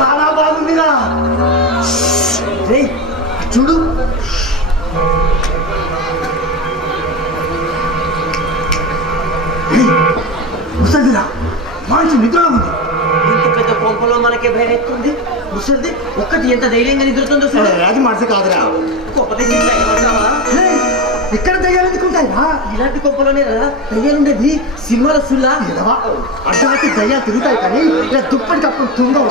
చాలా బాగుందిరా చూడు. ముసలిదిరా మంచి నిద్రలో ఉంది. ఇంత పెద్ద కొంపలో మనకే భయం ఎక్కుంది. ముసలిది ఒక్కటి ఎంత ధైర్యంగా నిద్రతుందో సార్. అది మనసు కాదురా, ఇక్కడ దయ్యాలు ఎందుకుంటాయిరా? ఇలాంటి కొంపలోనే దయ్యాలు ఉండేది. సినిమాల సుల్లా అడ్డానికి దయ్యాలు తిరుగుతాయి కానీ ఇలా దుప్పటి కప్పుడు తుంగవు.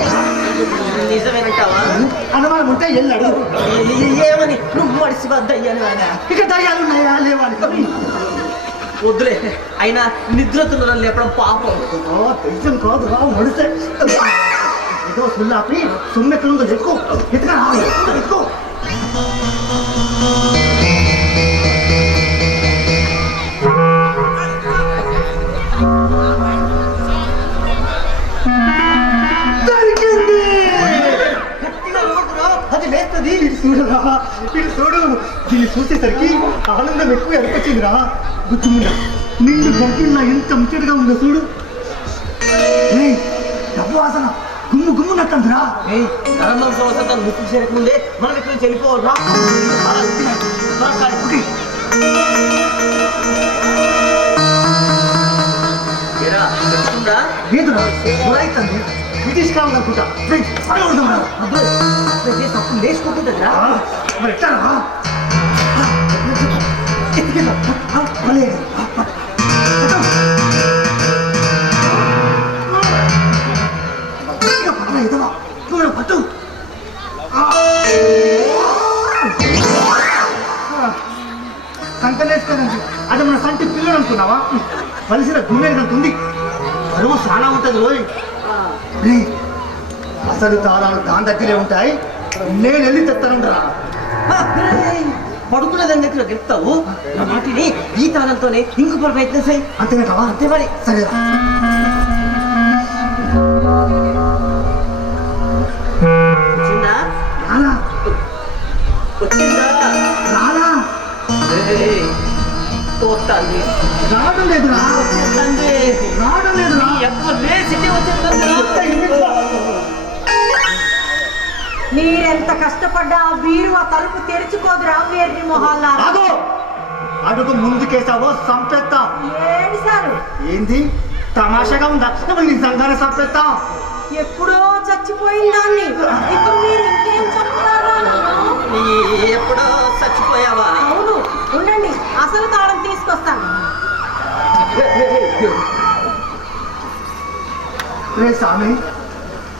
నిజమేనంటావా? అనుమానం ఉంటే వెళ్ళాడు. ఏమని నువ్వు మడిసి దయ్యాలు ఇక దయ్యాలు ఉన్నాయా లేవని వద్దులే. అయినా నిద్రతున్న లేపడం పాపం. దయ్యం కాదు రా మడిసే. ఏదో సుల్లాపి సుమ్మెక్కడుందో ఎక్కువ ఎత్తుగా ఎక్కువ. చూడరా ఇది చూడు. దీన్ని చూసేసరికి ఆనందం ఎక్కువ ఏర్పచ్చిందిరా. గుర్తుముండ నిండు గంటిల్లా ఎంత ముచ్చటగా ఉందో చూడు. డబ్బు వాసన గుమ్ము గుమ్ము నట్టందిరా. ముక్కు చేరకముందే మనం ఇక్కడ వెళ్ళిపోవరా. లేదురా మొరైతుంది. బ్రిటిష్ కావాలి అనుకుంటా. తప్పు లేచుకుంటుందా మరి ఎట్టారా? పట్టు సంకలేసుకోదండి. అది మన సంటి పిల్లలు అనుకున్నావా? కలిసిన గుండెనంత ఉంది. బరువు చాలా ఉంటుంది రోజు. అసలు తాళాలు దాని దగ్గరే ఉంటాయి. నేను వెళ్ళి తెస్తానురా. పడుకున్నదాని దగ్గర చెప్తావు. నా మాటిని ఈ తాళంతోనే ఇంకొక ప్రయత్నం చేయి. అంతేనటవా? అంతే మరి. సరే వచ్చిందా? వచ్చిందా? రాలా తోస్తాంది. రావడం లేదురా. రావడం లేదురా. ఎక్కువ లేచి వచ్చింది. మీరెంత కష్టపడ్డా బీరువా తలుపు తెరుచుకోదురా. వేర్ని మొహాల్లా అడుగు ముందుకేసావో సంపెత్తా. ఏడిసారు ఏంది తమాషాగా ఉందా? నిజంగానే సంపెత్తా. ఎప్పుడో చచ్చిపోయిన దాన్ని ఇప్పుడు మీరు ఇంకేం చెప్తారా? ఎప్పుడో చచ్చిపోయావా? అవును, ఉండండి అసలు తాళం తీసుకొస్తాను. రే స్వామి,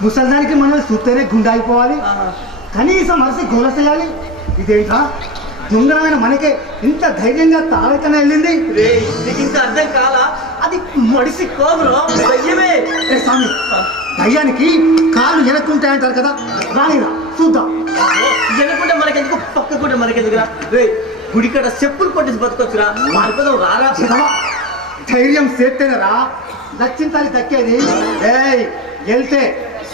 ముసల్దానికి మనం చూస్తేనే గుండె అయిపోవాలి. కనీసం మనిషి గోల చేయాలి. ఇదేంట్రా దొంగరమైన మనకే ఇంత ధైర్యంగా తాళకనే వెళ్ళింది. నీకు ఇంకా అర్థం కాలా? అది మడిసి కోబులో దయ్యమే. స్వామి, దయ్యానికి కాళ్ళు వెనక్కుంటాయంటారు కదా, రానిరా చూద్దాం. వెనకుంటే మనకెందుకు, పక్కకుంటే మనకెందుకురా? గుడికాడ చెప్పులు కొట్టేసి బతకొచ్చురా. మార్పదం రారా. ధైర్యం చేస్తేనేరా లక్షించాలి దక్కేది. వెళ్తే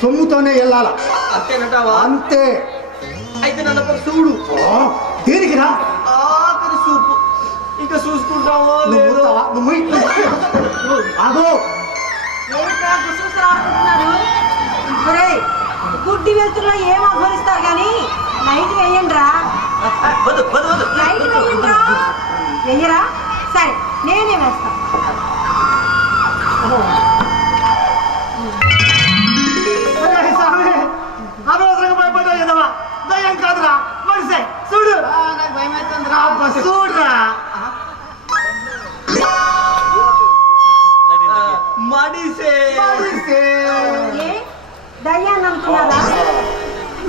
సొమ్ముతోనే వెళ్ళాలా. అంతేనంటావా? అంతే. అయితే నన్ను ఒక చూడు. దేనికి రా? ఆఖరి చూపు. ఇంకా చూసుకుంటావో గుడ్డి వెళ్తున్నా ఏం ఆహ్వానిస్తారు కానీ లైట్ వేయండి రా. లైట్ వేయండి రా. వెయ్యరా? సరే నేనే వేస్తాను. అనవసరంగా భయపడ్డా కదవా? దయ్యం కాదురా మనిషే. చూడు నాకు భయం అవుతుంది. చూడరా దయ్యాన్ని అనుకున్నారా?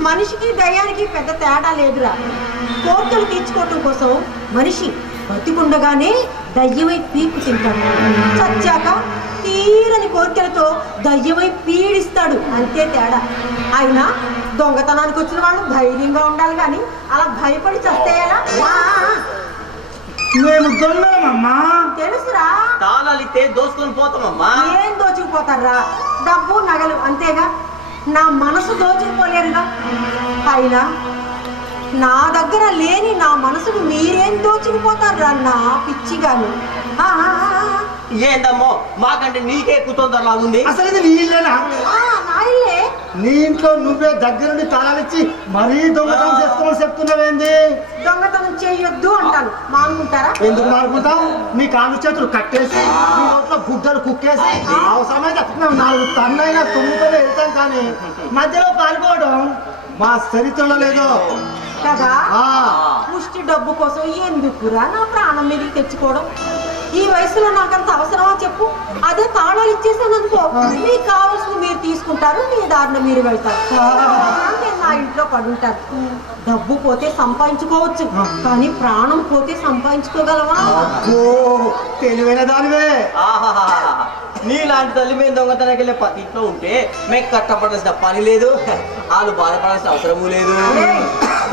మనిషికి దయ్యానికి పెద్ద తేడా లేదురా. కోరికలు తీర్చుకోవటం కోసం మనిషి బతికుండగానే దయ్యమై పీకు తింటాడు. చచ్చాక తీరని కోరికలతో దయ్యమై పీడిస్తాడు. అంతే తేడా. అయినా దొంగతనానికి వచ్చిన వాళ్ళు ధైర్యంగా ఉండాలి కానీ అలా భయపడి చస్తే ఎలా? మేము దొంగలమమ్మా. తెలుసురా. తాళాలితే దోచుకొని పోతామమ్మా. ఏం దోచుకుపోతారా? డబ్బు నగలు అంతేగా. నా మనసు దోచుకుపోలేరుగా. అయినా నా దగ్గర లేని నా మనసును మీరేం దోచుకుపోతారు నా పిచ్చిగాను. ఏందమ్మో మాకంటే నీకే ఎక్కువ తొందరలా ఉంది. అసలు ఇది నీ ఇల్లేనా? నా ఇల్లే. నీ ఇంట్లో నువ్వే దగ్గరుండి తాళాలిచ్చి మరీ దొంగతనం చేసుకోమని చెప్తున్నావేంది? దొంగతనం చేయొద్దు అంటాను, మానుకుంటారా? ఎందుకు మారుకుంటావు? నీ కాళ్ళు చేతులు కట్టేసి నీ నోట్లో గుడ్డలు కుక్కేసి అవసరమైతే నువ్వు 4 టన్నులైనా తొమ్మిదిలో వెళ్తాం, కానీ మధ్యలో పాల్గొవడం మా చరిత్రలో లేదు కదా. ముష్టి డబ్బు కోసం ఎందుకురా నా ప్రాణం మీదకి తెచ్చుకోవడం? ఈ వయసులో నాకంత అవసరమా చెప్పు? అదే తాళాలు ఇచ్చేసాను అనుకో, మీకు కావాల్సింది మీరు తీసుకుంటారు, మీ దారిన మీరు వెళ్తారు, నేను నా ఇంట్లో పడుంటాను. డబ్బు పోతే సంపాదించుకోవచ్చు, కానీ ప్రాణం పోతే సంపాదించుకోగలవా? తెలివైన దానివే. నీలాంటి తల్లి మేము దొంగతనానికి వెళ్ళే పతి ఇంట్లో ఉంటే మేము కట్టపడాల్సిన పని లేదు, వాళ్ళు బాధపడాల్సిన అవసరము లేదు.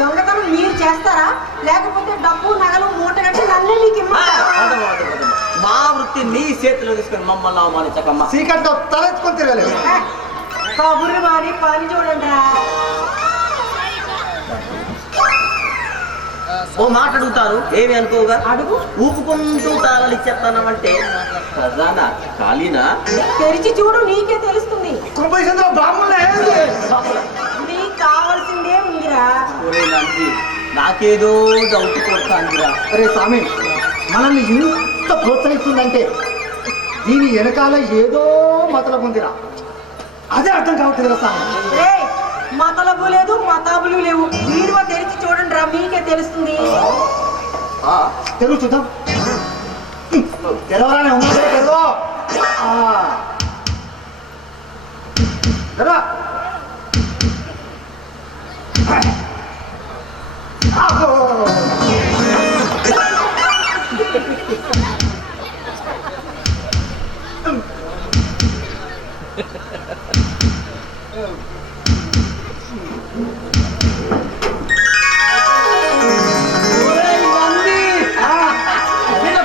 దొంగతనం మీరు చేస్తారా? లేకపోతే డబ్బు నగలు మూట కట్టి నన్నే మీకు ఇమ్మంటారా? మా వృత్తి నీ చేతిలో తీసుకొని మమ్మల్ని అవమానించకమ్మా. సీకట్లో తలెత్తుకొని తిరగలేదు. కబుర్లు మారి పని చూడండి. ఓ మాట అడుగుతారు, ఏమి అనుకోగా? అడుగు. ఊపుకుంటూ తాళాలు ఇచ్చేస్తానంటే ఖజానా ఖాళీనా? తెరిచి చూడు, నీకే తెలుస్తుంది. నీకు కావాల్సిందే ఉందిరా. నాకేదో డౌట్ కొడతాందిరా. అరే స్వామి, మనల్ని ఇంత ప్రోత్సహిస్తుందంటే దీని వెనకాల ఏదో మతలబు ఉందిరా. అదే అర్థం కావట్లేదు స్వామి. మతలబు లేదు, మతాబులు లేవు. మీరు తెరిచి చూడండి రా, మీకే తెలుస్తుంది. తెలుగు చూద్దాం. తెలవరానే ఉంది. తెలవా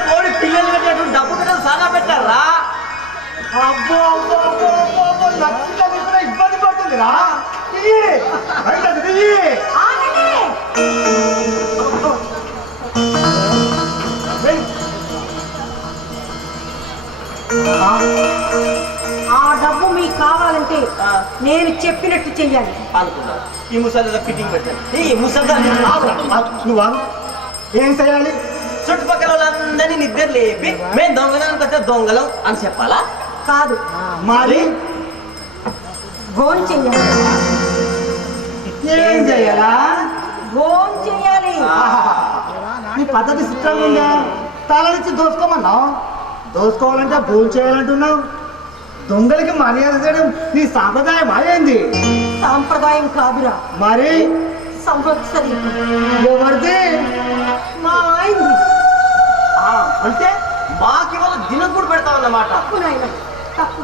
కోడి పిల్లలు పెట్టినట్టు డబ్బు పెట్టడం సాగా పెట్టారా? అబ్బో అబ్బో అబ్బో అబ్బో, నచ్చితే ఇబ్బంది పడుతుందిరా. ఆ డబ్బు మీకు కావాలంటే నేను చెప్పినట్టు చెయ్యాలి అనుకున్నా. ఈ ముసలి ఫిట్టింగ్ పెట్టాను. ఈ ముసలి నువ్వు ఏం చేయాలి? చుట్టుపక్కల వాళ్ళందరినీ నిద్ర లేపి మేము దొంగదానికి వచ్చే దొంగలం అని చెప్పాలా? కాదు, మరి గోన్ చెయ్యాలి. ఏం చేయాలా? గోన్ చెయ్యాలి. నీ పద్ధతి చిత్రంగా ఉందా? తాళనిచ్చి దోసుకోమన్నావు, దోసుకోవాలంటే భోజనం చేయాలంటున్నావు. దొంగలకి మర్యాద చేయడం నీ సాంప్రదాయం అయింది. సాంప్రదాయం కాదురా, మరి సంవత్సరం. ఎవరిది? మా ఆయనది. అంటే మాకి వాళ్ళు దినం కూడా పెడతామన్నమాట. తప్పు నాయన, తప్పు.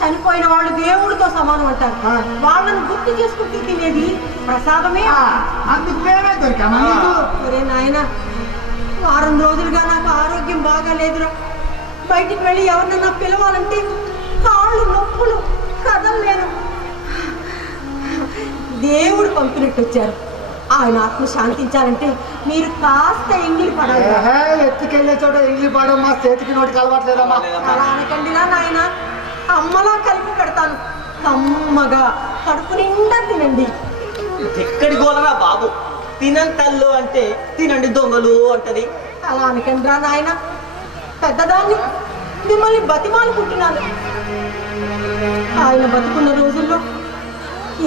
చనిపోయిన వాళ్ళు దేవుడితో సమానం అంటారు. వాళ్ళని గుర్తు చేసుకుంటూ తినేది ప్రసాదమే. అందుకు మేమే దొరికామా? ఒరే నాయన, వారం రోజులుగా నాకు ఆరోగ్యం బాగా లేదురా. బయటికి వెళ్ళి ఎవరినన్నా పిలవాలంటే కాళ్ళు నొప్పులు, కదలలేను. దేవుడు పంపినట్టు వచ్చారు. ఆయన ఆత్మ శాంతించాలంటే మీరు కాస్త ఎంగిలి పడాలి. ఎత్తుకెళ్ళే చోట ఎంగిలి పడడం మా చేతికి నోటికి అలవాట్లేదమ్మా. అలా అనకండిరా నాయన, అమ్మలా కలిపి పెడతాను. కమ్మగా కడుపు నిండా తినండి. ఎక్కడి గోలరా బాబు? తినండి తల్లు అంటే తినండి దొంగలు అంటది. అలా అనకండిరా నాయన, పెద్దదాన్ని మిమ్మల్ని బతిమాలుకుంటున్నాను. ఆయన బతుకున్న రోజుల్లో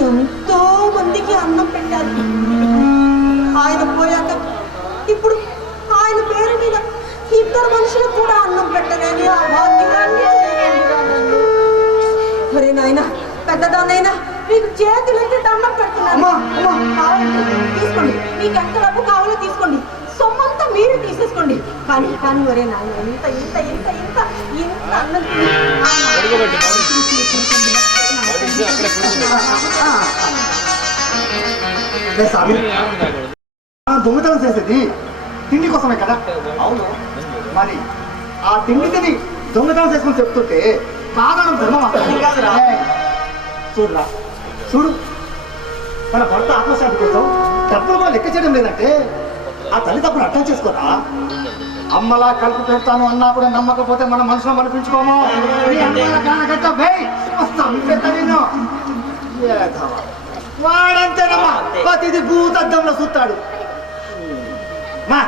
ఎంతో మందికి అన్నం పెట్టారు. ఆయన పోయాక ఇప్పుడు ఆయన పేరు మీద 2 మనుషులకు కూడా అన్నం పెట్టలేని ఆ భాగ్యాన్ని మరి నాయన, పెద్దదాన్నైనా మీకు చేతులెత్తి దండం పెడుతున్నాను. తీసుకోండి, మీకు ఎంత డబ్బు కావాలో తీసుకోండి, సొమ్మంతా మీరు తీసేసుకోండి. కానీ కానీ ఒరే నాయన, ఇంత ఇంత ఇంత ఇంత ఇంత అన్నం దొంగతనం చేసేది తిండి కోసమే కదా? అవును. మరి ఆ తిండి తిని దొంగతనం చేసుకుని చెప్తుంటే కాదనం ధర్మం కాదురా. చూడురా, చూడు, తన భర్త ఆత్మశాంతి కోసం డబ్బులు కూడా లెక్క చేయడం లేదంటే ఆ తల్లిదండ్రులు అర్థం చేసుకోరా. అమ్మలా కలుపు పెడతాను అన్నా కూడా నమ్మకపోతే మన మనసులో మనిపించుకోము. వాడంతేనమ్మా ప్రతిది భూతద్దంలో చూస్తాడు. మా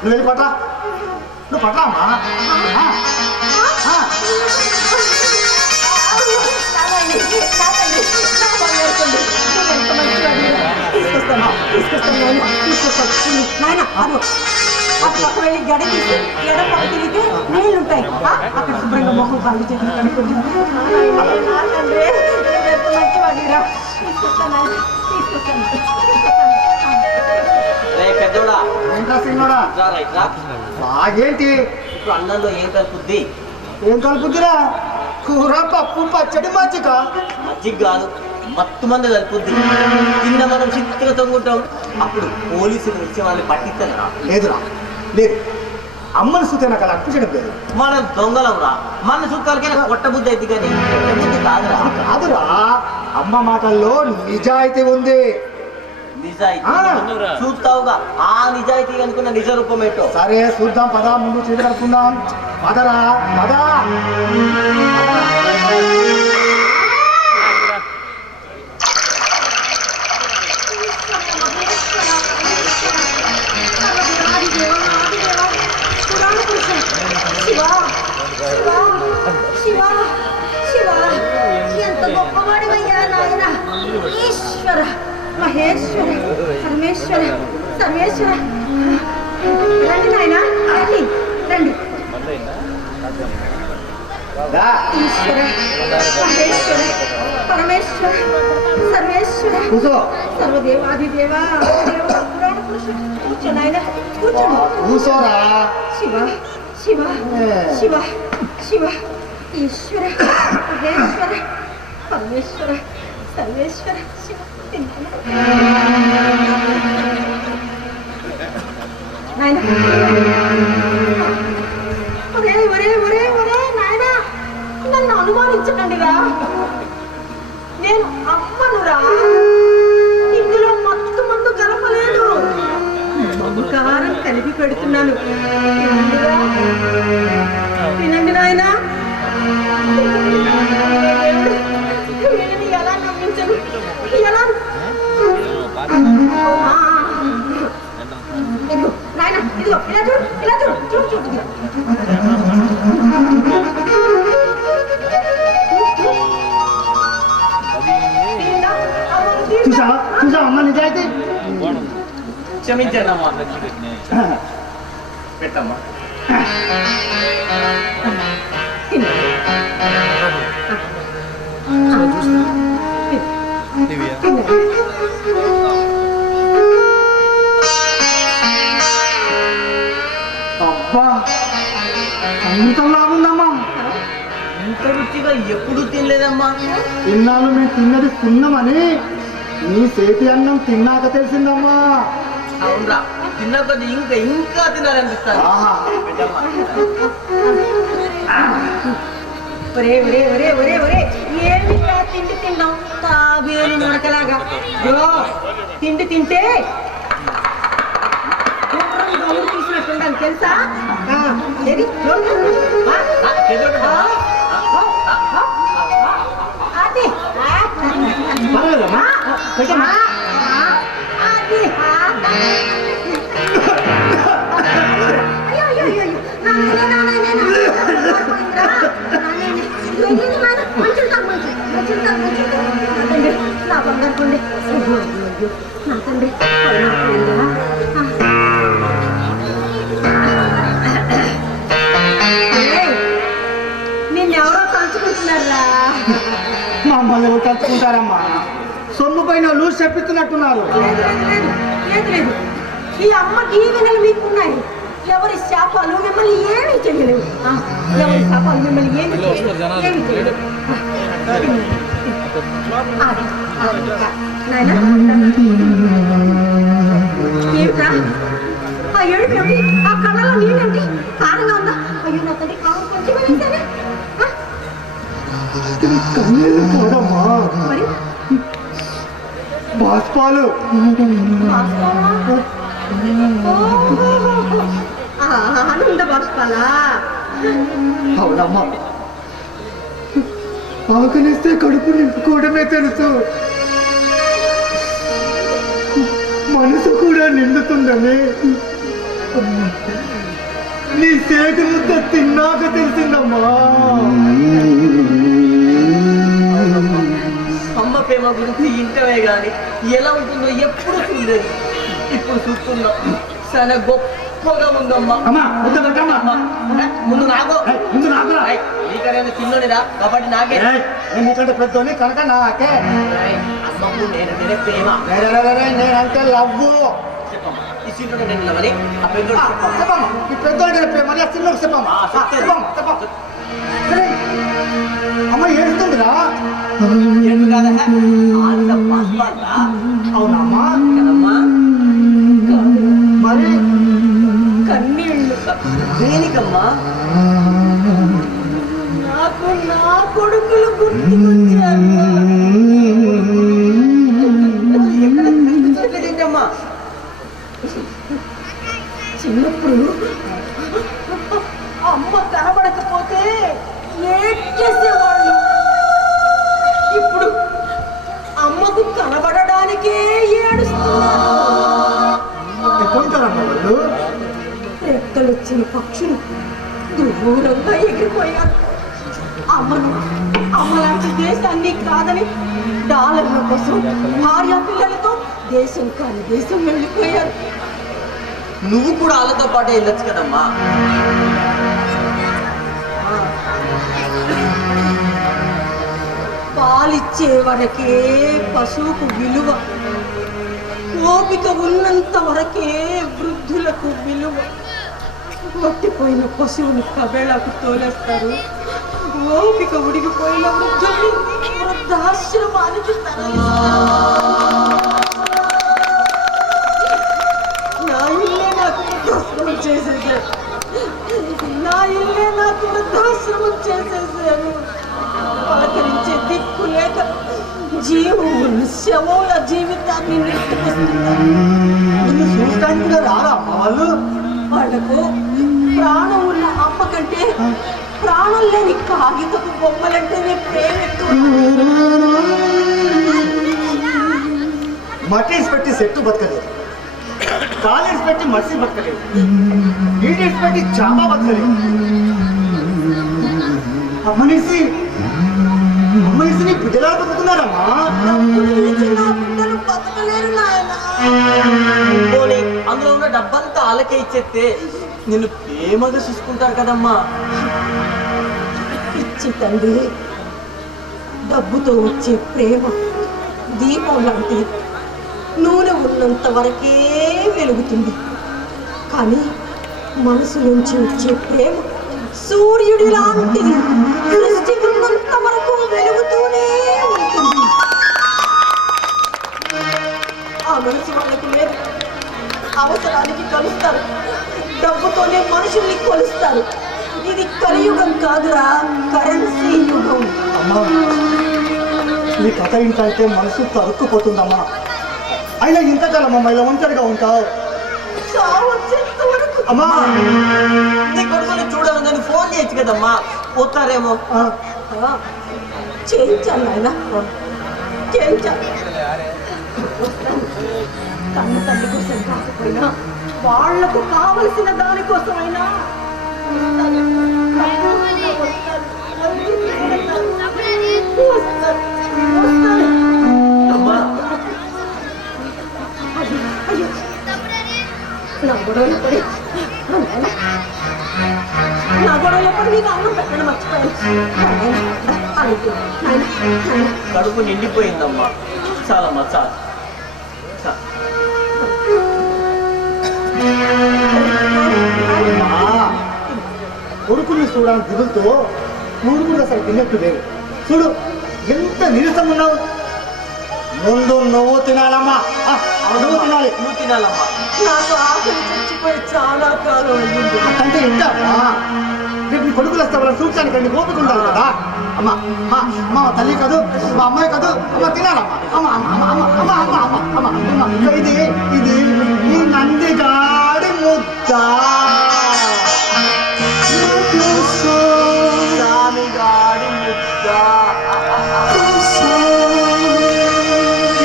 నువ్వు వెళ్ళి పట్రా, నువ్వు పట్రా అమ్మా. అక్కడ వెళ్ళి గడ తీసి ఎడం పక్క తిరిగితే నీళ్ళు ఉంటాయి. అక్కడ శుభ్రంగా మొహం కళ్ళు చేతులు కనుక్కుంటుంది. మంచివాడిరా, బాగేంటి ఇప్పుడు అన్నంలో ఏం కలుపుద్ది? ఏం కలుపుద్దిరా? కూర, పప్పు, పచ్చడి, మజ్జిగ. మజ్జిగ కాదు, మత్తు మంది కలుపుద్ది. కింద మనం చిత్తుగా తొంగుంటాం. అప్పుడు పోలీసులు వచ్చి వాళ్ళని పట్టిస్తారా? లేదురా, లేదు. అమ్మని చూస్తే నాకు అలా అనిపించడం లేదు. మనం దొంగలం రా. మన చుట్టాలకైనా కొట్టబుద్ధి అయితే కానీ కొట్టబుద్ధి కాదురా. కాదురా, అమ్మ మాటల్లో నిజాయితీ ఉంది. నిజాయితీ చూస్తావుగా, ఆ నిజాయితీ అనుకున్న నిజ రూపం ఏంటో. సరే చూద్దాం, పదా. ముందు చేతి కడుపుకుందాం. పదరా, పదా. ఎంత గొప్పవాడివయ్యా నాయన. ఈశ్వర, మహేశ్వర, పరమేశ్వర, సర్వేశ్వర. రండి నాయన, రండి రండి. ఈశ్వర, మహేశ్వర, పరమేశ్వర, సర్వేశ్వర, సర్వదేవాదిదేవా, పురాణ పురుషుడు. కూర్చో నాయన, కూర్చోండి. కూర్చోరా. శివ శివ శివ శివ, ఈశ్వర, మహేశ్వర, పరమేశ్వర, సర్వేశ్వర, శివ. నాయన, ఒరే ఒరే ఒరే ఒరే నాయన, నన్ను అనుమానించకండి రా. నేను అమ్మనురా. ఇందులో మత్తు మందు కలపలేదు. మమకారం కలిపి పెడుతున్నాను. తినండి నాయనా. ఎలా నమ్మించను? ఎలా నాయన, ఇదిగో ఇలా చూడు, ఇలా చూడు, చూడు చూడు. చూసావా, చూసావా అమ్మ నిజాయితీ? క్షమించండి అమ్మా. పెట్టమ్మా. అబ్బా, అంత లాగుందమ్మా. ఇంత రుచిగా ఎప్పుడు తినలేదమ్మా. ఇన్నాళ్ళు మేము తిన్నది తిన్నామని నీ చేతి అన్నం తిన్నాక తెలిసిందమ్మా. అవునరా, తిన్న కొద్ది ఇంకా ఇంకా తినాలనిపిస్తాను. ఒరే ఒరే ఒరే ఒరే ఒరే, ఏమి తిండి తిన్నాం తాబేలు నడకలాగా. తిండి తింటే గౌరు తీసినట్టుండాలి తెలుసా? అది పర్వాలేదమ్మా, పెట్టమ్మా. అది అయ్యో అయ్యో అయ్యో, నా బంగారు కొండే నా తండ్రి. నిన్నెవరో తలుచుకుంటున్నారా? మమ్మల్ని ఎవరు తలుచుకుంటారమ్మా? సొమ్ము పైన లూజ్ చెప్పిస్తున్నట్టున్నారు. లేదు లేదు, ఈ అమ్మ దీవెనలు మీకున్నాయి. ఎవరి శాపాలు మిమ్మల్ని ఏమీ చేయలేవు. ఎవరి శాపాలు మిమ్మల్ని ఏమి చేయలేవు. ఏమిట్రా ఆ ఏడుపు ఏమిటి? ఆ కళ్ళలో నీళ్ళేమిటి? కారంగా ఉందా? అయ్యో నా తల్లి, కారం కొంచెం వేసానే. కాదమ్మా, మరి బాష్పాలు. ఆనంద బాష్పాలా? అవునమ్మా, ఆకలిస్తే కడుపు నింపుకోవడమే తెలుసు, మనసు కూడా నిండుతుందని నీ చేతి ముద్ద తిన్నాక తెలిసిందమ్మా. అమ్మ ప్రేమ గురించి ఇంటమే గాని ఎలా ఉంటుందో ఎప్పుడు చూడలేదు. ఇప్పుడు చూస్తున్నాం, చాలా గొప్పగా ఉందమ్మా. ముందు నాకు నీకైనా చిన్నోనిరా కాబట్టి నాకే. ఎందుకంటే పెద్దోని కనుక నాకే. అమ్మకు నేను ప్రేమ. నేనంటే లవ్వు. చెప్పమ్మా, ఈ చిన్నోడు నేను లవని, ఆ పెద్దోడు చెప్పమ్మా, ఈ పెద్దోడి ప్రేమని ఆ చిన్నోడు చెప్పమ్మా. అమ్మ ఏడుస్తుందిరా. ఎందుకు కాదా ఆనంద బాష్పాలా? అవునమ్మా. కదమ్మా, మరి కన్నీళ్ళు. దేనికమ్మా? నాకు నా కొడుకులు గుర్తుకొచ్చారు. ఎక్కడ కనిపించట్లేదేంటమ్మా? చిన్నప్పుడు అమ్మ కనబడకపోతే ఏడ్చేసేవాళ్ళు. ఇప్పుడు అమ్మకు కనబడడానికే ఏడుస్తున్నారు. ఎక్కడుంటారమ్మా వాళ్ళు? రెక్కలొచ్చిన పక్షులు దూరంగా ఎగిరిపోయారు. అమ్మలాంటి దేశాన్ని కాదని డాలర్ల కోసం భార్య పిల్లలతో దేశం కాని దేశం వెళ్ళిపోయారు. నువ్వు కూడా వాళ్ళతో పాటే వెళ్ళొచ్చు కదమ్మా. పాలిచ్చే వరకే పశువుకు విలువ, ఓపిక ఉన్నంత వరకే వృద్ధులకు విలువ. పట్టిపోయిన పశువుని కబేళకు తోలేస్తారు, ఓపిక ఉడిగిపోయిన వృద్ధుల్ని వృద్ధాశ్రమానికి నా ఇల్లే నాకు వృద్ధాశ్రమం చేసేసారు. నా ఇల్లే నాకు వృద్ధాశ్రమం చేసేసారు. పలకరించే దిక్కు లేక జీవుల శవముల జీవితాన్ని నెట్టుకొస్తున్నారు. చూడటానికి కూడా రారా అమ్మా వాళ్ళు? వాళ్లకు ప్రాణం ఉన్న అమ్మ కంటే ప్రాణం లేని కాగితపు బొమ్మలంటేనే ప్రేమ ఎక్కువ. మటీస్ పెట్టి సెట్టు బతకలేదు, కాలేజ్ పెట్టి మర్సి బతకలేదు, నీడీస్ పెట్టి చాపా బతకలేదు. అమ్మనేసి నీ బిడ్డలా బతుకుతున్నారమ్మా. నా బిడ్డలు బతకలేరు నాయనా. పోనీ అందులో ఉన్న డబ్బంతా వాళ్ళకే ఇచ్చేస్తే నిన్ను ప్రేమగా చూసుకుంటారు కదమ్మా. పిచ్చి తండ్రి, డబ్బుతో వచ్చే ప్రేమ దీపం లాంటిది. నూనె ఉన్నంత వరకే వెలుగుతుంది, కానీ మనసు నుంచి వచ్చే ప్రేమ సూర్యుడి లాంటిది. దృష్టి ఉన్నంత వరకు వెలుగుతూనే ఉంటుంది. ఆ మనసు వాళ్ళకి లేదు. అవసరానికి కలుస్తారు, డబ్బుతోనే మనుషుల్ని కొలుస్తారు. ఇది కలియుగం కాదురా, కరెన్సీ యుగం. అమ్మా, నీ కథ ఇంటంటే మనసు తరుక్కుపోతుందమ్మా. అయినా ఇంతకాలం అమ్మా ఇలా ఒంటరిగా ఉంటావు. చావచ్చేంత వరకు. అమ్మా, నీ కొడుకుని చూడాలని ఫోన్ చేయొచ్చు కదమ్మా, పోతారేమో. చేయించాలి ఆయన, చేయించాలి. కన్న తల్లి కోసం కాకపోయినా వాళ్లకు కావలసిన దానికోసమైనా అమ్మా, నా గొడవలు పడి నీకు అన్నం పెట్టడం మర్చిపోయాను. కడుపు నిండిపోయిందమ్మా. చాలమ్మా, చాలు. కొడుకుని చూడడానికి దిగులతో కూడు కూడా అసలు తిన్నట్టు లేదు. చూడు ఎంత నీరసం ఉన్నావు. ముందు నువ్వు తినాలమ్మా, నువ్వు తినాలి. నువ్వు తినాలమ్మా. నాకు ఆకలి చచ్చిపోయి చాలా కాలం అయ్యింది. అంటే ఎంత రేపు కొడుకులు వస్తే వాళ్ళని చూడటానికి అన్ని ఓపిక ఉండాలి కదా. అమ్మ అమ్మ అమ్మ తల్లి కాదు, మా అమ్మాయి కాదు, అమ్మ తినాలమ్మా. అమ్మ అమ్మ అమ్మ అమ్మ అమ్మ అమ్మ అమ్మ అమ్మ ఇది ఇది ఈ నందిగాడి ముద్ద, స్వామిగాడి ముద్ద.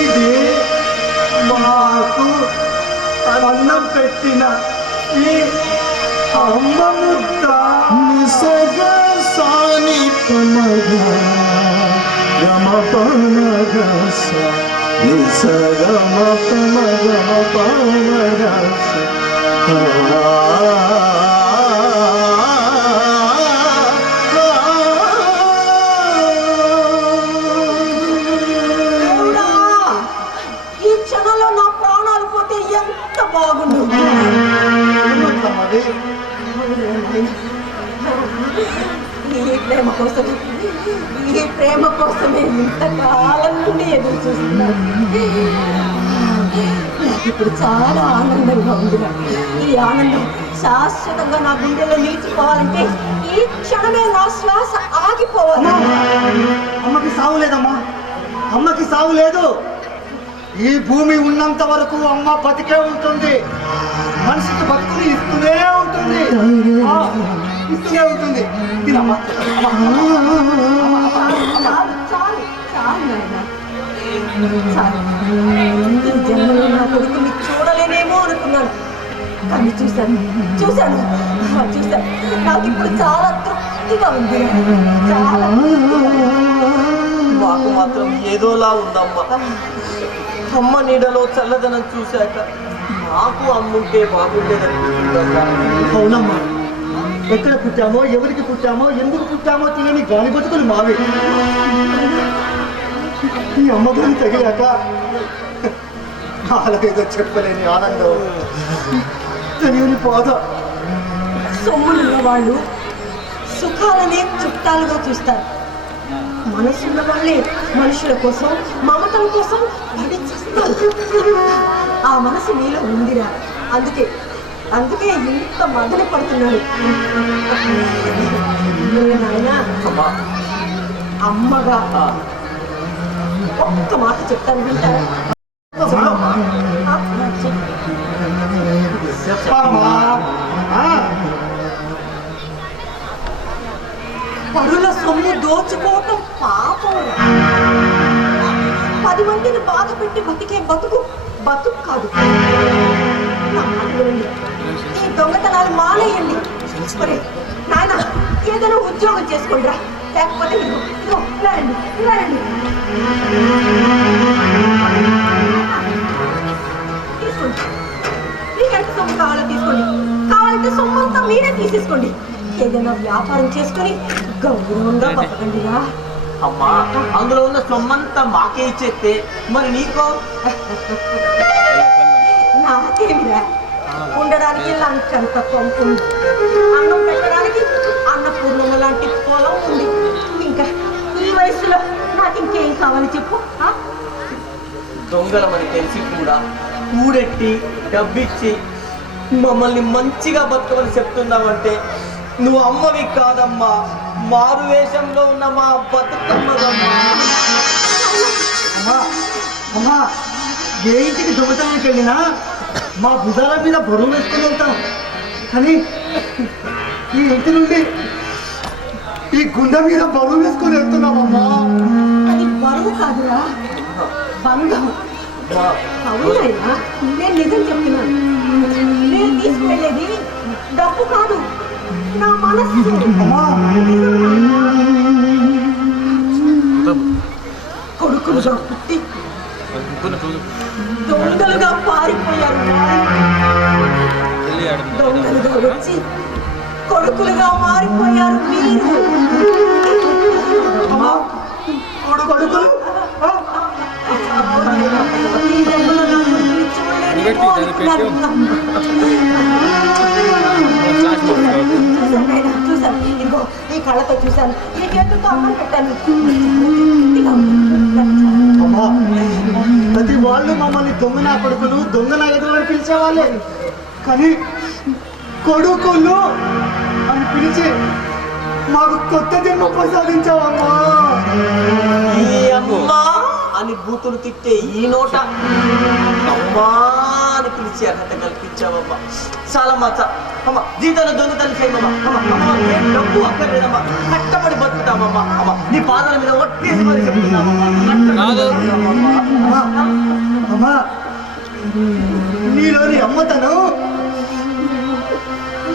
ఇది మాకు అన్నం పెట్టిన ఈ అమ్మ ముద్ద. నిసగ సాని పమగ గమ పమగ స నిసగ మ పమగ పమగ స దేవుడా, ఈ క్షణంలో నా ప్రాణాలు పోతే ఎంత బాగుండు. ఏమవుతామది? ఈ ప్రేమ కోసం, ఈ ప్రేమ కోసమే ఇంతకాలం నుండి ఎదురు చూస్తున్నాను. నాకు ఇప్పుడు చాలా ఆనందంగా ఉందిరా. ఈ ఆనందం శాశ్వతంగా నా గుండెలో నిలిచిపోవాలంటే ఈ క్షణమే నా శ్వాస ఆగిపోవాలి. అమ్మకి సావు లేదమ్మా, అమ్మకి సావు లేదు. ఈ భూమి ఉన్నంత వరకు అమ్మ బతికే ఉంటుంది, మనిషికి బతుకుని ఇస్తూనే ఉంటుంది, ఇస్తూనే ఉంటుంది. తినమ్మా. చాలు చాలు చాలు నాయనా, చాలు. ఈ జన్మలో నా కొడుకుని చూడలేనేమో అనుకున్నాను, కానీ చూశాను చూశాను చూశాను. నాకు ఇప్పుడు చాలా తృప్తిగా ఉంది, చాలా మాకు మాత్రం ఏదోలా ఉందమ్మా. అమ్మ నీడలో చల్లదనం చూశాక నాకు అమ్ముంటే బాగుండేదనిపిస్తుందమ్మా. అవునమ్మా, ఎక్కడ పుట్టామో, ఎవరికి పుట్టామో, ఎందుకు పుట్టామో తెలియని గాలి బతుకులు మావి. ఈ అమ్మగారిని తగిలాక నాలుగైదో చెప్పలేని ఆనందం, తెలియని బాధ. సొమ్ములున్న వాళ్ళు సుఖాలనే చుట్టాలుగా చూస్తారు. మనసున్న వాళ్ళే మనుషుల కోసం, మమతల కోసం నడిచిస్తారు. ఆ మనసు నీలో ఉందిరా, అందుకే అందుకే ఇంత మదన పడుతున్నాడు. నాయనా, అమ్మా, అమ్మగా ఒక్క మాట చెప్తాను, వింటారా? చెప్పమ్మా. పరుల సొమ్ము దోచుకోవటం పాపం. 10 మందిని బాధ పెట్టి బతికే బతుకు బతుకు కాదు. నా మాట వినండి. ఈ దొంగతనాలు మానేయండి. మరి నాయన ఏదైనా ఉద్యోగం చేసుకోండిరా, లేకపోతే ఇదిగో, ఇదిగో, ఇలా రండి, ఇలా రండి. తీసుకోండి. మీకు ఎంత సొమ్ము కావాలో తీసుకోండి, కావాలంటే సొమ్ము అంతా మీరే తీసేసుకోండి. ఏదైనా వ్యాపారం చేసుకొని గౌరవంగా బతకండిరా. అమ్మా, అందులో ఉన్న సొమ్మంతా మాకే ఇచ్చేస్తే మరి నీకో? నాకేమిరా, ఉండడానికి లంచంత కొంత ఉంది, అన్నం పెట్టడానికి అన్నపూర్ణమ్మ లాంటి పొలం ఉంది. ఇంకా ఈ వయసులో నాకు ఇంకేం కావాలి చెప్పు? దొంగలమని తెలిసి కూడా కూడెట్టి డబ్బిచ్చి మమ్మల్ని మంచిగా బతకమని చెప్తున్నావంటే నువ్వు అమ్మవి కాదమ్మా, మారు వేషంలో ఉన్న మా బతుకమ్మదమ్మా. అమ్మా అమ్మా, ఏ ఇంటికి దొంగతనానికి వెళ్ళినా మా భుజాల మీద బరువు వేసుకుని వెళ్తాం, కానీ ఈ ఇంటి నుండి ఈ గుండె మీద బరువు వేసుకొని వెళ్తున్నామమ్మా. అది బరువు కాదురా, బంధం. అవునైనా నేను నిజం చెప్తున్నాను. నేను తీసుకువెళ్ళేది డబ్బు కాదు, నా మనస్సు. అమ్మా, కొడుకులుగా పుట్టి దొంగలుగా పారిపోయారు. దొంగలుగా వచ్చి కొడుకులుగా మారిపోయారు మీరు. అమ్మా, కొడుకులు ఈ జన్మలో నా కొడుకుని చూడలేనేమో అనుకున్నాను. చూశాను, ఇదిగో ఈ కళ్ళతో చూశాను, ఈ చేతులతో అన్నం పెట్టాను. అమ్మా, ప్రతి వాళ్ళు మమ్మల్ని దొంగ నా కొడుకులు, దొంగ నా ఎదురు అని పిలిచేవాళ్ళే, కానీ కొడుకులు అని పిలిచి మాకు కొత్త జన్మ ప్రసాదించావమ్మా. ఈ అమ్మా అని బూతులు తిట్టే ఈ నోట అమ్మా అని పిలిచి అర్హత కల్పించావమ్మా. చాలా అమ్మ జీవితంలో దొంగతనం చేయమమ్మా. డబ్బు అక్కర్లేదమ్మా, కట్టబడి బతుకుతామమ్మా. అమ్మ నీ పాదాల మీద ఒట్టేసి మరి చెప్తున్నామమ్మా. అమ్మా నీలోని అమ్మతనం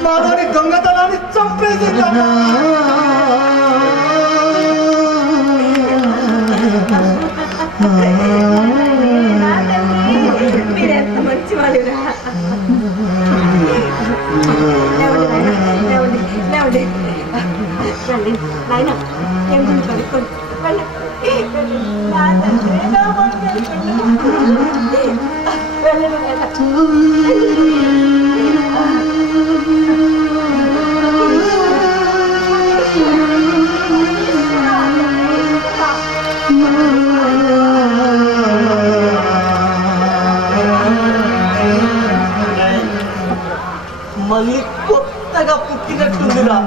మాలోని దొంగతనాన్ని చంపేసిందమ్మా. మీరెంత మంచి వాళ్ళురా. నాయన ఎందుకు కడుక్కోండి. మళ్ళీ కొత్తగా పుట్టినట్టుందిరా.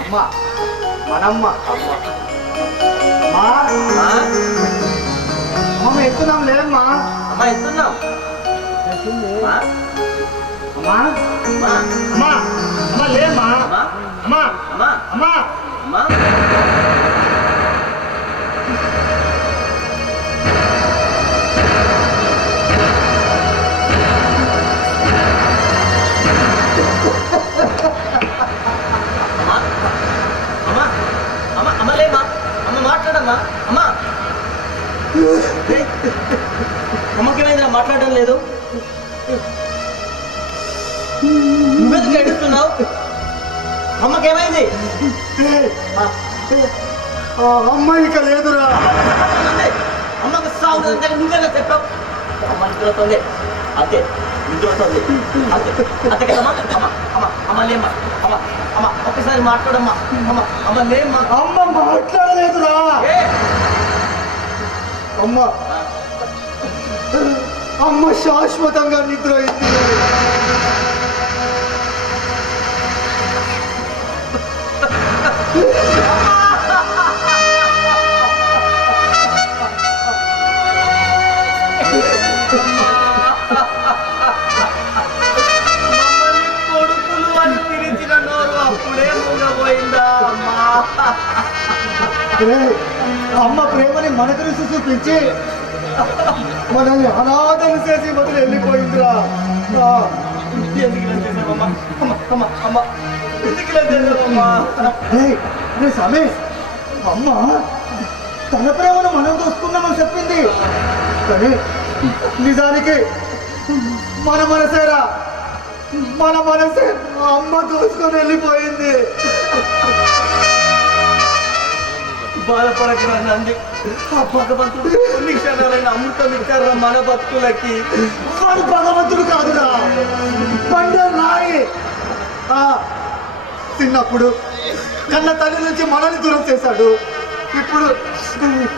అమ్మా మనమ్మ అమ్మ ఎత్తున్నాం లేదమ్మా. అమ్మా ఎత్తున్నాం. అమ్మా అమ్మా అమ్మా లేమ్మా. అమ్మా అమ్మా అమ్మా అమ్మా మాట్లాడమ్మా. అమ్మా అమ్మకేమైందిరా మాట్లాడడం లేదు? నువ్వెందుకు ఏడుస్తున్నావు? అమ్మకేమైంది? అమ్మ ఇక లేదురా. అమ్మకు సాగు నువ్వేలా చెప్పావు? అమ్మ నిద్రవుతుంది. అంతే నిద్రవుతుంది. అంతే అంతే కదమ్మా. అమ్మ అమ్మ అమ్మ లేమ్మా. అమ్మ అమ్మ ఒక్కసారి మాట్లాడమ్మా. అమ్మ అమ్మ లేమ్మా. అమ్మ మాట్లాడలేదురా. అమ్మ అమ్మ శాశ్వతంగా నిద్ర అయింది. కొడుకులు అని పిలిచిన నోరు అప్పుడే మూగపోయిందా అమ్మా? అమ్మ ప్రేమని మనకు రుచి చూపించి మనల్ని అనాథలు చేసి వదిలి వెళ్ళిపోయిందిరా. సమీ అమ్మ తన ప్రేమను మనం చూసుకున్నామని చెప్పింది, కానీ నిజానికి మన మనసేరా, మన మనసే అమ్మ దోసుకొని వెళ్ళిపోయింది. బాధపడకరా నంది. ఆ భగవంతుడు కొన్ని క్షణాలైన అమృతం ఇచ్చారా మన బతుకులకి. వాడు భగవంతుడు కాదురా, పండరాయి. చిన్నప్పుడు కన్న తల్లి నుంచి మనల్ని దూరం చేశాడు, ఇప్పుడు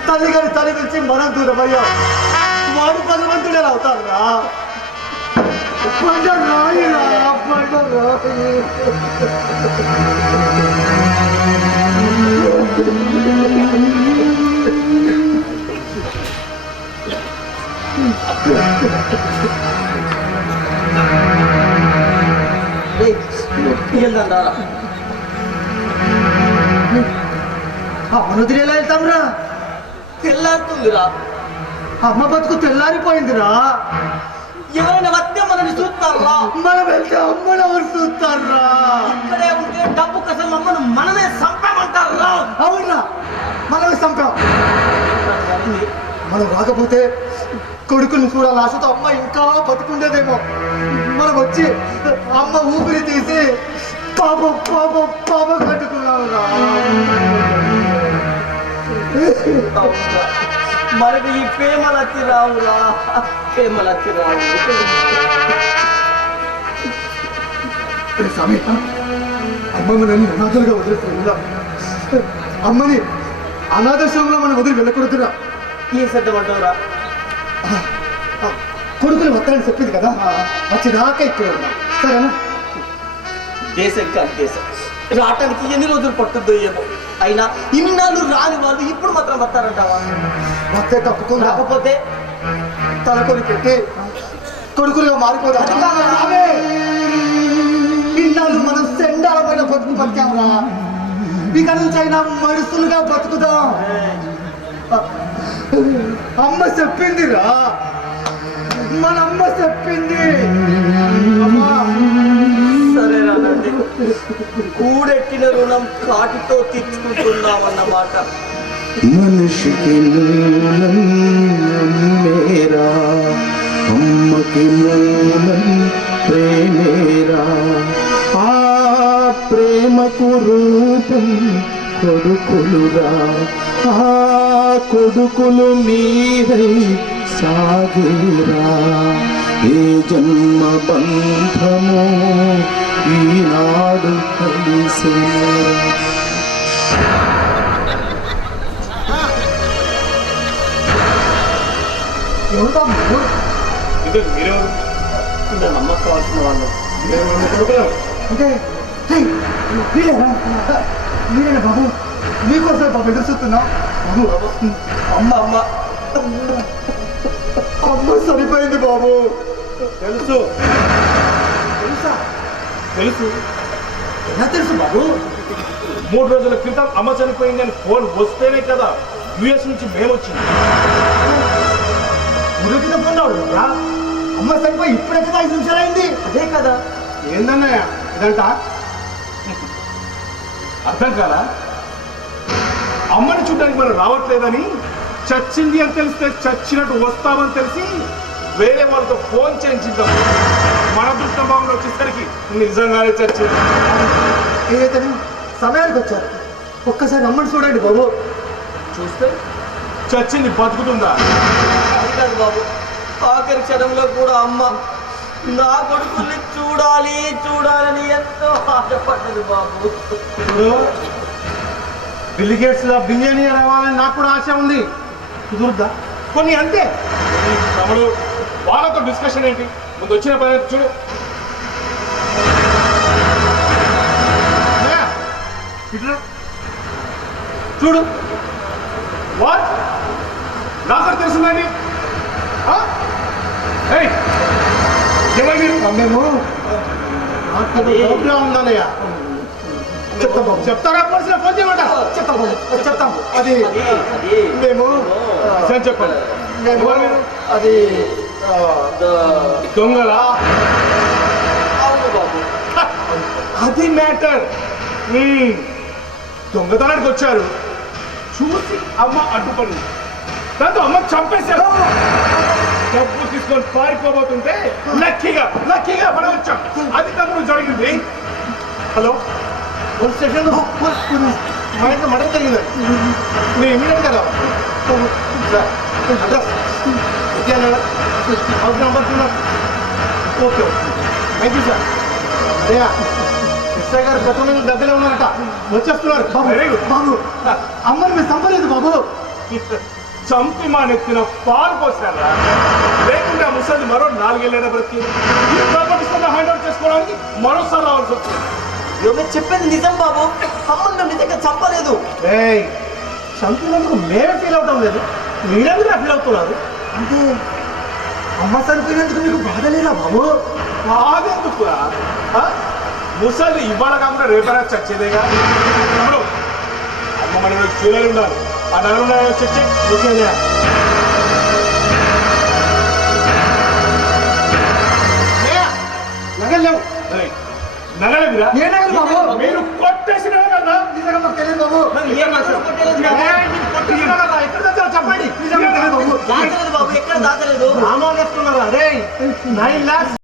తల్లి గారి తల్లి నుంచి మనం దూరం అయ్యాం. వాడు భగవంతుడు ఎలా అవుతాడురా? పండరాయిరా, పండరాయి. అవును ఎలా వెళ్తాంరా? తెల్లారుతుందిరా. అమ్మ బతుకు తెల్లారిపోయిందిరా. ఎవరైనా వస్తే మనల్ని చూస్తారా? మనం వెళ్తే అమ్మని ఎవరు చూస్తారా? ఇక్కడే ఉంటే డబ్బు కోసం అమ్మను మనమే చంపామంటారా? అవునరా, మనమే చంపాం. మనం రాకపోతే కొడుకుని చూడాలి ఆశతో అమ్మ ఇంకా బతుకుండేదేమో. మనం వచ్చి అమ్మ ఊపిరి తీసి పాపం పాపం పాపం కట్టుకున్నాం రా. మనకి ఈ ప్రేమలచ్చి రావురా, ప్రేమలచ్చి రావు. స్వామి, అమ్మమ్మ నన్ను అనాథలుగా వదిలేస్తున్నా. అమ్మని అనాథాశ్రమంలో మనం వదిలి వెళ్ళకూడదురా. ఏం సిద్ధమంటావురా? కొడుకులు వస్తారని చెప్పింది కదా, వచ్చేదాకా ఇక్కడ ఉన్నా. సరేనా? దేశం కాదు దేశం రావటానికి ఎన్ని రోజులు పట్టుద్దో ఏమో. అయినా ఇన్నాళ్ళు రాని వాళ్ళు ఇప్పుడు మాత్రం వస్తారంటావా? వస్తే తప్పుకుండా రాకపోతే తలకొని పెట్టి కొడుకులుగా మారిపోదా? ఇన్నాళ్ళు మనం సెండాలమైన బతుకు బతికాంరా. ఇక నుంచి అయినా మనుషులుగా బతుకుదాం. అమ్మ చెప్పిందిరా, మన అమ్మ చెప్పింది. సరేనా నండి, కూడెట్టిన రుణం కాటితో తీర్చుకుంటున్నామన్నమాట. మనిషికి మూలం అమ్మేరా, అమ్మకి మూలం ప్రేమేరా. ఆ ప్రేమకు రూపం కొడుకులురా. ఆ కొడుకులు మీరై సాగేరా. ఏ జన్మ బంధమో ఈనాడు కలిసేరా. ఇదే మీరెవరు? నమ్మకం కావాల్సిన వాళ్ళు అంటే మీరేనా? మీరేనా బాబు? మీకోసం బాబు ఎదురు చూస్తున్నా. బాబు అమ్మ అమ్మ అమ్మ సరిపోయింది బాబు. తెలుసు తెలుసా? తెలుసు ఎలా తెలుసు బాబు? 3 రోజుల క్రితం అమ్మ చనిపోయింది అని ఫోన్ వస్తేనే కదా యుఎస్ నుంచి మేము వచ్చింది. ఊరికి తప్పున్నాడు రా. అమ్మ సరిపోయి ఇప్పుడే కదా 5 నిమిషాలు అయింది. అదే కదా. ఏందన్నయ్య ఇదంతా? అర్థం కాలా? అమ్మని చూడడానికి మనం రావట్లేదని, చచ్చింది అని తెలిస్తే చచ్చినట్టు వస్తామని తెలిసి వేరే వాళ్ళతో ఫోన్ చేయించిద్దాం. మన దృష్టి భావన వచ్చేసరికి నిజంగానే చచ్చింది. ఏదైతే సమయానికి వచ్చారు. ఒక్కసారి అమ్మని చూడండి బాబు. చూస్తే చచ్చింది బతుకుతుందా? అది కాదు బాబు, ఆఖరి క్షణంలో కూడా అమ్మ నా కొడుకుల్ని చూడాలి చూడాలని ఎంతో ఆశపడ్డది బాబు. ఇప్పుడు బిల్ గేట్స్ బిలియనీ రావాలని నాకు కూడా ఆశ ఉంది. కుదురుద్దా? కొన్ని అంతే. తమ్ముడు, వాళ్ళతో డిస్కషన్ ఏంటి? ముందు వచ్చిన పని చూడు. ఇట్లా చూడు. వాట్? నాకు తెలుసుందండి. మేము ప్రాబ్లం ఉందన్నయ్య. చెప్తాం బాబు. చెప్తారా? పోలీసులు ఫోన్ చేయమంట. చెప్తాం బాబు, చెప్తాం. అది అది మేము చెప్పండి. మేము అది దొంగలా? అవును బాబు. అది మ్యాటర్. దొంగతనానికి వచ్చారు, చూసి అమ్మ అడ్డుపడింది, దాంతో అమ్మ చంపేశారు. డబ్బు తీసుకొని పారిపోబోతుంటే లక్కీగా మనం వచ్చాం. అది తమ్ముడు జరిగింది. హలో పోలీస్ స్టేషన్ మా ఇంట్లో మటన్ జరిగింది. మీరు ఇమీడియట్ కదా address house number okay thank you sir. అయ్యా ఎస్ఐ గారు గతంలో దగ్గరలో ఉన్నారట, వచ్చేస్తున్నారు. Very good. బాబు అమ్మని మీరు చంపలేదు బాబు. చంపి మా నెత్తిన పాలు పోసారా? లేకుంటే ఆ ముసలి మరో 4 ఏళ్ళైనా బ్రతికి హ్యాండ్ ఓవర్ చేసుకోవడానికి మరోసారి రావాల్సి వచ్చింది. నువ్వు చెప్పేది నిజం బాబు, అమ్మని మేము నిజంగా చంపలేదు. చంపినందుకు మేమే ఫీల్ అవటం లేదు, మీరెందుకు ఫీల్ అవుతున్నారు? అంటే అమ్మ చనిపోయినందుకు మీకు బాధ లేదా బాబు? బాధెందుకురా? ముసలి ఇవాళ కాకుండా రేపైనా చచ్చేదేగా. తమ్ముడు, అమ్మ మన జ్యువెలరీ ఉండాలి. ఆ నగలు చచ్చి ఓకేనా? ఏ నగలు బాబు? మీరు కొట్టేసిన కదా నిజంగా మాకు తెలియదు బాబు. మరి ఏ నగలు కొట్టలేదు బాబు? కొట్టేసిన కదా ఎక్కడ తెచ్చారో చెప్పండి నిజంగా తెలియదు బాబు. దాచలేదు బాబు, ఎక్కడ దాచలేదు. రామాలు వేసుకున్నారా రే 9 lakhs